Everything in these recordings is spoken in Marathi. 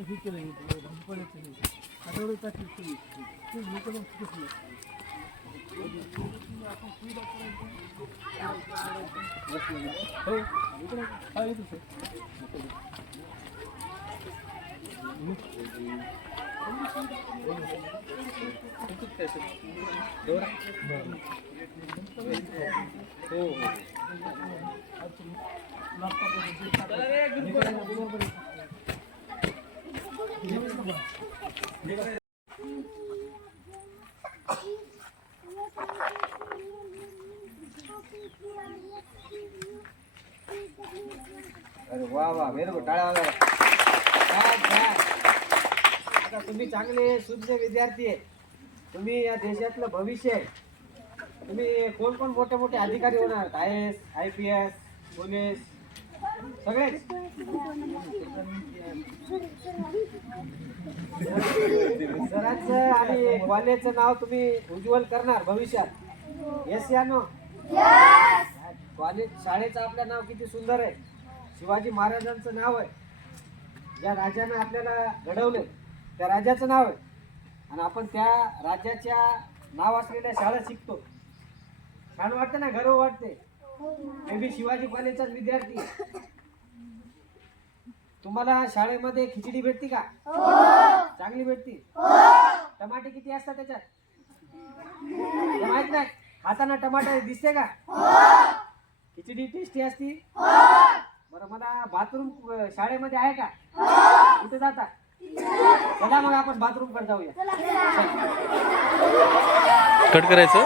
हे केलं हे आठवडे टाकली सगळी ते लोकांना नाही हो हा येतो हो हो. अरे वा वा व्हेरी गुड टाळ्या वाजवा. छान, छान. आता तुम्ही चांगले शुद्ध विद्यार्थी आहे तुम्ही या देशातलं भविष्य आहे तुम्ही कोण कोण मोठे मोठे अधिकारी होणार I S I P S police सगळेच सरांचं आणि कॉलेजचं नाव तुम्ही उज्ज्वल करणार भविष्यात. येस या नो कॉलेज शाळेचं आपलं नाव किती सुंदर आहे. शिवाजी महाराजांचं नाव आहे. ज्या राजानं आपल्याला घडवले त्या राजाचं नाव आहे. आणि आपण त्या राजाच्या नाव असलेल्या शाळा शिकतो. छान वाटतं ना? गर्व वाटते. मी बी शिवाजी कॉलेजचाच विद्यार्थी. तुम्हाला शाळेमध्ये खिचडी भेटते का? चांगली भेटते. टमाटे किती असतात त्याच्यात? हे माहीत नाही. खाताना टमाटर दिसते का? खिचडी टेस्टी असती. बरं मला बाथरूम शाळेमध्ये आहे का? कुठे जाता? चला मग आपण बाथरूमकडे जाऊया. कट करायचं?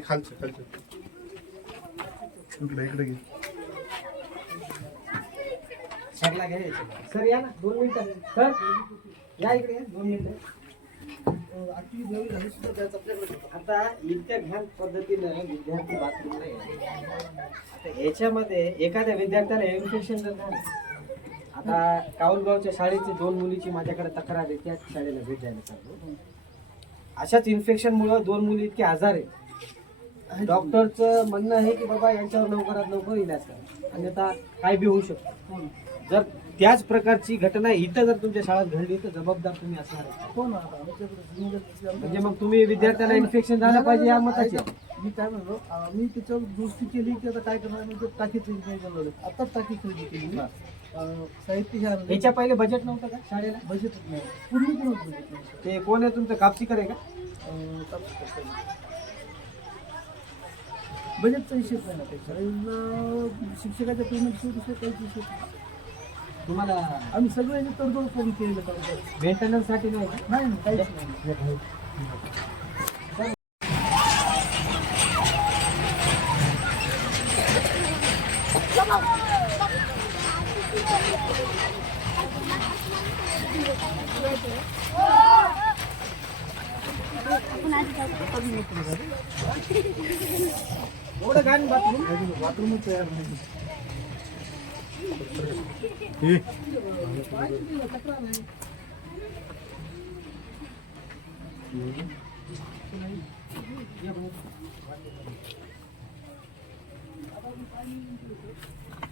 खालचं खालचं. इकडे इकडे घे. सरला घ्या सर या ना. दोन मिनिटं. सर या इकडे या, दोन मिनिटं. आठवी नववी झाली सुद्धा त्याचं आपल्याकडे आता इतक्या घाण पद्धतीनं विद्यार्थी बाथरूम नाही आता याच्यामध्ये एखाद्या विद्यार्थ्याला इन्फेक्शन जर झालं आता काऊलगावच्या शाळेची दोन मुलीची माझ्याकडे तक्रार आहे त्याच शाळेला भेट द्यायला चाललो. अशाच इन्फेक्शन मुळे दोन मुली इतके आजार आहे डॉक्टरचं म्हणणं आहे की बाबा यांच्यावर लवकरात लवकर इलाज करा. अन्यथा काय बी होऊ शकतो. जर त्याच प्रकारची घटना इथं जर तुमच्या शाळेत घडली तर जबाबदार तुम्ही असणार हो आता म्हणजे मग तुम्ही विद्यार्थ्याला इन्फेक्शन झालं पाहिजे या मताचे. मी काय म्हणलो मी त्याच्यावर दुरुस्ती केली की आता काय करणार म्हणजे टाकीचं इंजिनियर बनवलं आता टाकी खरेदी केली. साहित्य हे आणलं याच्या पहिले बजेट नव्हतं का शाळेला बजेट नाही. ते कोण आहे तुमचं कापसीकर आहे का अं, कापूस कापायला. बजेटचा हिशेब नाही ना काही शाळेला शिक्षकाच्या पेमेंट शिवाय दुसरं काहीच हिशेब नाही. तुम्हाला आम्ही सगळे याचे तडजोड करून केलेलं काम करतो. मेंटेनन्ससाठी नाही का? नाही नाही, काहीच नाही एवढं घाण बाथरूम बाथरूमच तयार नाही करू एखाद्या विद्यार्थ्याला ते सांगा. आताच कंडिशन सहा बंद आहे. एक होतं.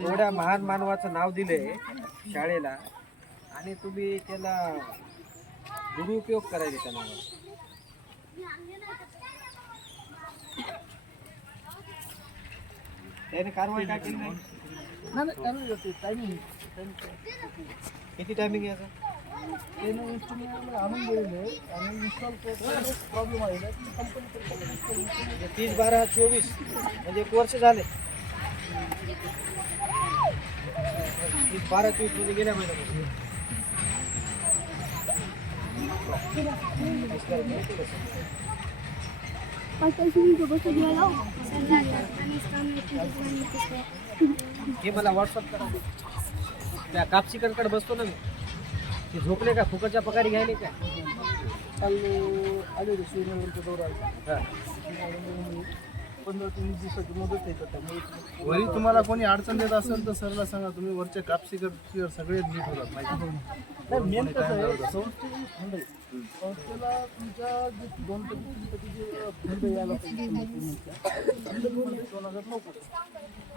एवढ्या महान मानवाचं नाव दिले शाळेला. आणि तुम्ही त्याला दुरुपयोग करायचे त्या नावाचा त्याने कारवाई काय केली नाही. किती टायमिंग याचं? त्याने instrument आणून दिलेले आणि इन्स्टॉल प्रॉब्लेम problem आहे. ती company म्हणजे तीस बारा चोवीस म्हणजे एक वर्ष झाले. तीस बारा चोवीस म्हणजे गेल्या महिन्यापासून. हे मला व्हॉट्सअप करा. त्या कापसीकडे बसतो ना मी. ते झोपले का? फुकटच्या पगारी घ्यायले का? काल आले होते हा. आणि पंधरा ते वीस दिवसाची मुदत आहे त्याच्यामुळे वरी तुम्हाला कोणी अडचण देत असेल तर सरला सांगा. तुम्ही वरच्या कापसीकर सगळे नीट होतात. माहिती नाही मेन कसं आहे संस्थेची फंड आहे. संस्थेला तुमच्या जे दोन तीन टक्के जे फंड यायला पाहिजे पेमेंटच्या दोन हजार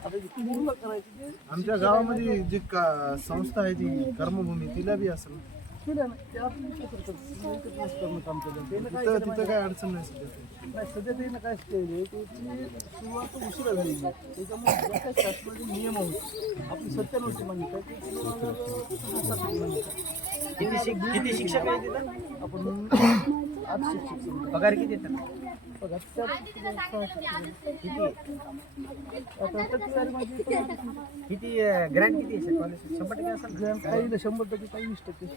आता पूर्ण करायची आमच्या गावामध्ये जी का संस्था आहे ती कर्मभूमी तिला बी असेल. केलं ना ते आपण विचार करतात एकच करणं काम तिथं तिथं काय अडचण नाही सध्या. नाही सध्या त्यानं काय केलं त्याची सुरुवात उशिरा झाली त्याच्यामुळे ज्या शासनाचे नियम होते आपण सत्त्याण्णवची मान्यता ती दोन हजार किती शिक किती शिक्षक आहे तिथं? आपण आठ शिक्षक समजा. पगार किती येतात शिक्षक. किती ग्रँड किती आहे कॉलेज शंभर टक्के असेल काहीला शंभर टक्के काही वीस टक्के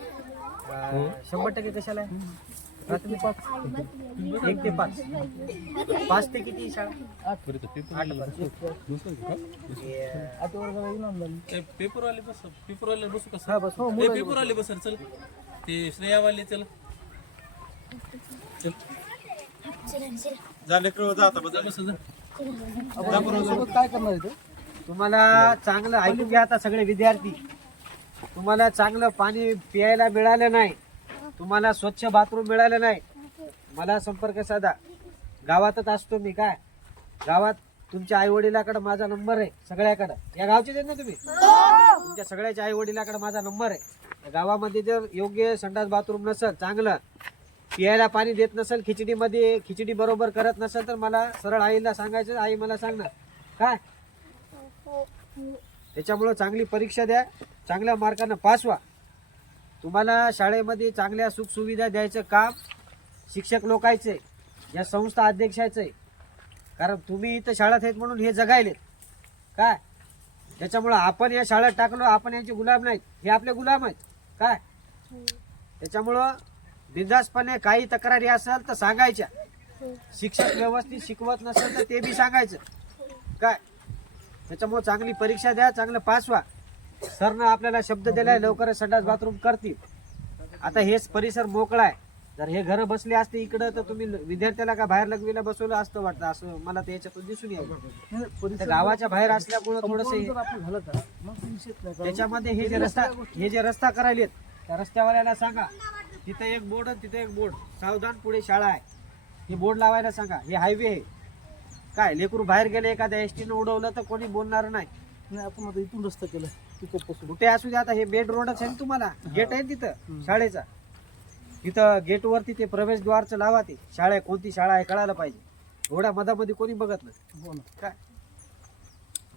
शंभर टक्के कशाला आहे? प्राथमिक पाच. एक ते पाच. पाच ते किती शाळा? आठ. आणला पेपरवाले बस पेपरवाले बसू कसं हा बस. हो पेपरवाले बस चल. ते श्रेयावाले चल. बस जा. आपण सोबत काय करणार आहे ते? तुम्हाला चांगलं ऐकून घ्या आता सगळे विद्यार्थी. तुम्हाला चांगलं पाणी प्यायला मिळालं नाही. तुम्हाला स्वच्छ बाथरूम मिळालं नाही. मला संपर्क साधा. गावातच असतो मी काय? गावात तुमच्या आई वडिलाकडे माझा नंबर आहे सगळ्याकडे. या गावचेच आहेत ना तुम्ही? तुमच्या सगळ्याच्या आई वडिलाकडे माझा नंबर आहे. गावामध्ये जर योग्य संडास बाथरूम नसेल चांगलं पियायला पाणी देत नसेल खिचडीमध्ये खिचडी बरोबर करत नसेल तर मला सरळ आईला सांगायचं आई मला सांगणार काय? त्याच्यामुळं चांगली परीक्षा द्या चांगल्या मार्कानं पास व्हा. तुम्हाला शाळेमध्ये चांगल्या सुखसुविधा द्यायचं काम शिक्षक लोकायचे या संस्था अध्यक्षाचं. आहे कारण तुम्ही इथं शाळेत आहेत म्हणून हे जगायलेत. काय? त्याच्यामुळं आपण या शाळेत टाकलो आपण यांचे गुलाम नाहीत. हे आपले गुलाम आहेत. काय? त्याच्यामुळं बिंदासपणे काही तक्रारी असेल तर सांगायच्या. शिक्षक व्यवस्थित शिकवत नसेल तर ते बी सांगायचं. काय? त्याच्यामुळं चांगली परीक्षा द्या चांगलं पास व्हा. सरनं आपल्याला शब्द दिलाय लवकरच संडास बाथरूम करतील. आता हेच परिसर मोकळा आहे. जर हे घर बसले असते इकडं तर तुम्ही विद्यार्थ्याला का बाहेर लगवीला बसवलं असतं वाटतं? असं मला ते याच्यातून दिसून येईल. गावाच्या बाहेर असल्यामुळे थोडस त्याच्यामध्ये हे जे रस्ता हे जे रस्ता करायलेत त्या रस्त्यावाल्याला सांगा तिथं एक बोर्ड आणि तिथं एक बोर्ड. सावधान पुढे शाळा आहे. हे बोर्ड लावायला सांगा. हे हायवे आहे. काय लेकरू बाहेर गेले एखाद्या एस टीनं उडवलं तर कोणी बोलणार नाही. आपण इथून रस्ता केला कुठे असू दे आता हे मेन रोडच आहे ना तुम्हाला. गेट आहे तिथं शाळेचा. तिथं गेट वरती ते प्रवेशद्वारचं लावा ते. शाळा आहे कोणती शाळा आहे कळायला पाहिजे. एवढ्या मधामध्ये कोणी बघत नाही. हो ना काय?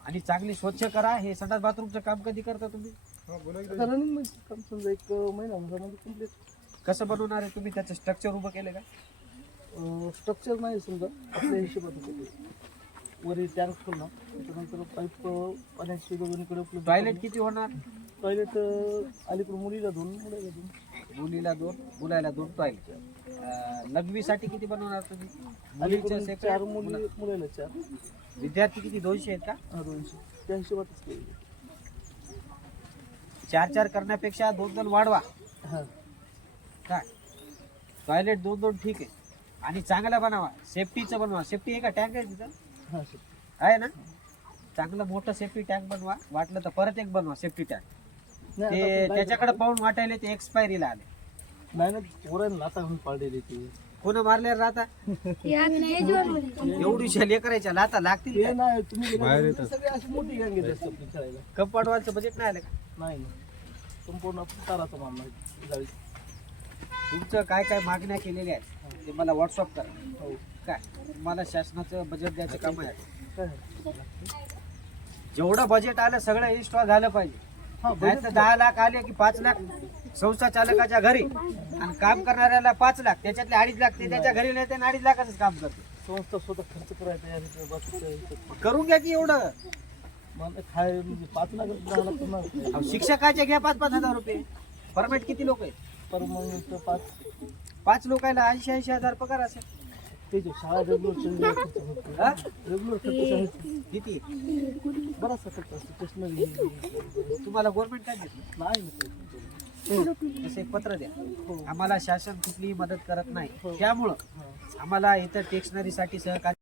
आणि चांगली स्वच्छ करा हे संडास बाथरूमचं काम कधी करता तुम्ही? काम समजा एक महिना म्हणजे कंप्लीट कसं बनवणार आहे तुम्ही? त्याचं स्ट्रक्चर उभं केलं का? स्ट्रक्चर नाही समजा आपल्या हिशोबात. होतं ते. वरील टँक पुन्हा त्याच्यानंतर पाईप पाण्याची दोन्हीकडे उपलब्ध टॉयलेट किती होणार? टॉयलेट अलीकडे मुलीला दोन मुलाला दोन. मुलीला दोन मुलाला दोन टॉयलेट लघवीसाठी किती बनवणार तुम्ही? मुलीचं अलीकडून separate, चार मुली मुला- मुलाला चार. विद्यार्थी किती? दोनशे आहेत का? हा दोनशे. त्या हिशोबातच केली चार चार करण्यापेक्षा दोन दोन वाढवा. हां. काय? टॉयलेट दोन दोन ठीक आहे. आणि चांगला बनवा. सेफ्टीचं बनवा. सेफ्टी आहे का? टँक आहे तिथं? आहे ना? चांगलं मोठं सेफ्टी टँक बनवा. वाटलं तर परत एक बनवा सेफ्टी टँक ते त्याच्याकडे पाहून वाटायला ते एक्सपायरीला आले. नाही ना पोरांना आता घालून पाळलेली ती. पुन्हा मारल्यावर राहता एवढीशा लेकरायच्या लाता लागतील ते का? नाही तुम्ही गेल्यानंतर सगळे अशी मोठी गँग येत असतात आपली खेळायला. कप पाठवायचं बजेट नाही आलं का? नाही ना संपूर्ण ताराचं मारणार तुमचं काय काय मागण्या केलेल्या आहेत? ते मला व्हॉट्सअप करा. हो. काय? मला शासनाचं बजेट द्यायचं काम आहे. जेवढं बजेट आलं सगळं इन्स्टॉल झालं पाहिजे. हा नाही तर दहा लाख आले की पाच लाख संस्था चालकाच्या घरी. आणि काम करणाऱ्याला पाच लाख त्याच्यातले अडीच लाख ते त्याच्या घरी आणि अडीच लाखाच काम करते. संस्था स्वतः खर्च करायचा. करून घ्या की एवढं. खाय म्हणजे पाच लाख दहा लाख पुन्हा अहो, शिक्षकाचे घ्या पाच पाच हजार रुपये. परमिट किती लोक आहेत? परमनंट पाच. पाच लोकांना ऐंशी ऐंशी हजार पगार असेल. ते जे शाळा हा? किती? बराचसा खर्च असतो स्टेशनरी तुम्हाला गव्हर्नमेंट काय देत नाही? ते. तसं एक पत्र द्या. आम्हाला शासन कुठलीही मदत करत नाही. हो. त्यामुळं आम्हाला इथं टेक्शनरीसाठी सहकार्य